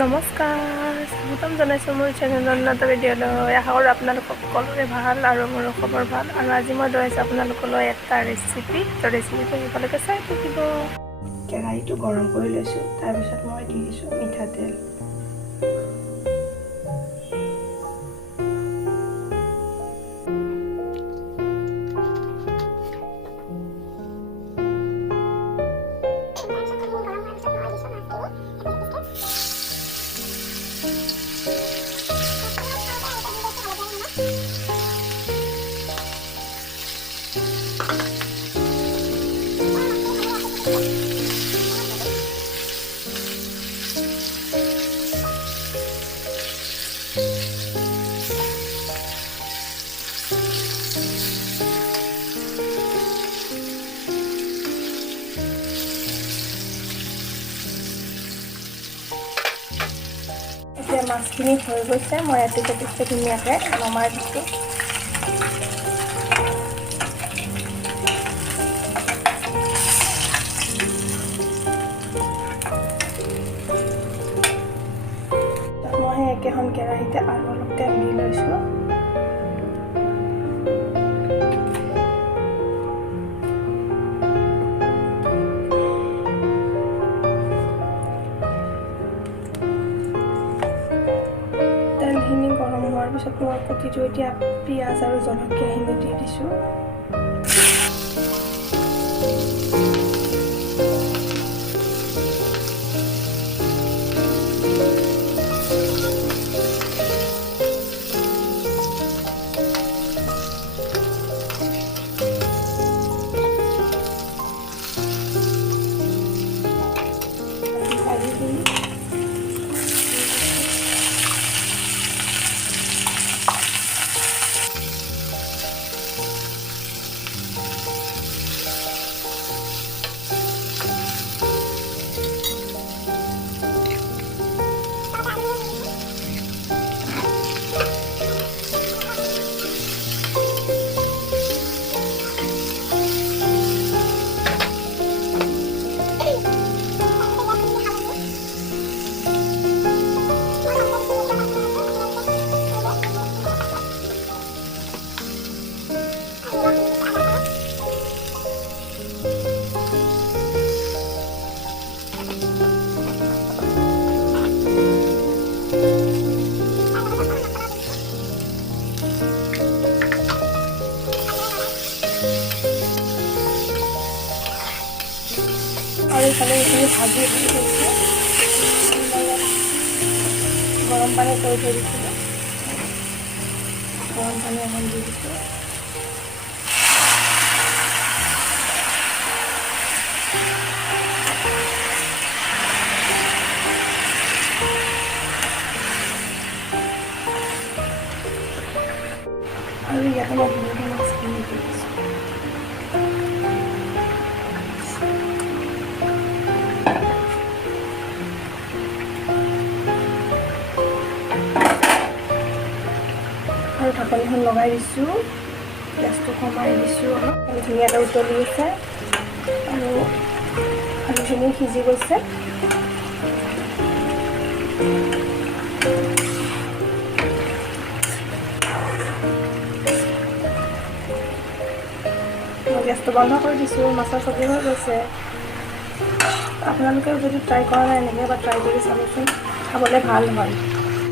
নমস্কাৰ, স্বাগতম জনাইছোঁ মোৰ চেনেলৰ নতুন ভিডিঅ'লৈ। আশা কৰোঁ আপোনালোকক সকলোৰে ভাল আৰু মোৰো খবৰ ভাল। আৰু আজি মই লৈ আহিছোঁ আপোনালোকলৈ এটা ৰেচিপি। তো ৰেচিপিটো সেইফালকে চাই থাকিব। কেৰাহীটো গৰম কৰি লৈছোঁ, তাৰপিছত মই দি দিছোঁ মিঠাতেল। এতিয়া মাছখিনি হৈ গৈছে, মই এপিচ ধুনীয়াকৈ নমাই দিছোঁ। মই একেখন কেৰাহীতে আৰু অলপ তেল দি লৈছোঁ। তেলখিনি গৰম হোৱাৰ পিছত মই কুটি থৈ দিয়া পিঁয়াজ আৰু জলকীয়াখিনি দি দিছোঁ। আৰু ইফালে এইখিনি ভাজি দি থৈছোঁ। গৰম পানী কৰি থৈ দিছিলোঁ, গৰম পানী অকণ দি দিছোঁ। আৰু ইয়াতে মই ধুনীয়াকৈ মাছখিনি দি দিছোঁ। আৰু ঢাকনিখন লগাই দিছোঁ, গেছটো কমাই দিছোঁ অলপ। আৰু ধুনীয়াকৈ উতলি আছে আৰু আলুখিনি সিজি গৈছে। মই গেছটো বন্ধ কৰি দিছোঁ, মাছৰ চব্জি হৈ গৈছে। আপোনালোকেও যদি ট্ৰাই কৰা নাই এনেকৈ এবাৰ ট্ৰাই কৰি চাবচোন, খাবলৈ ভাল হয়।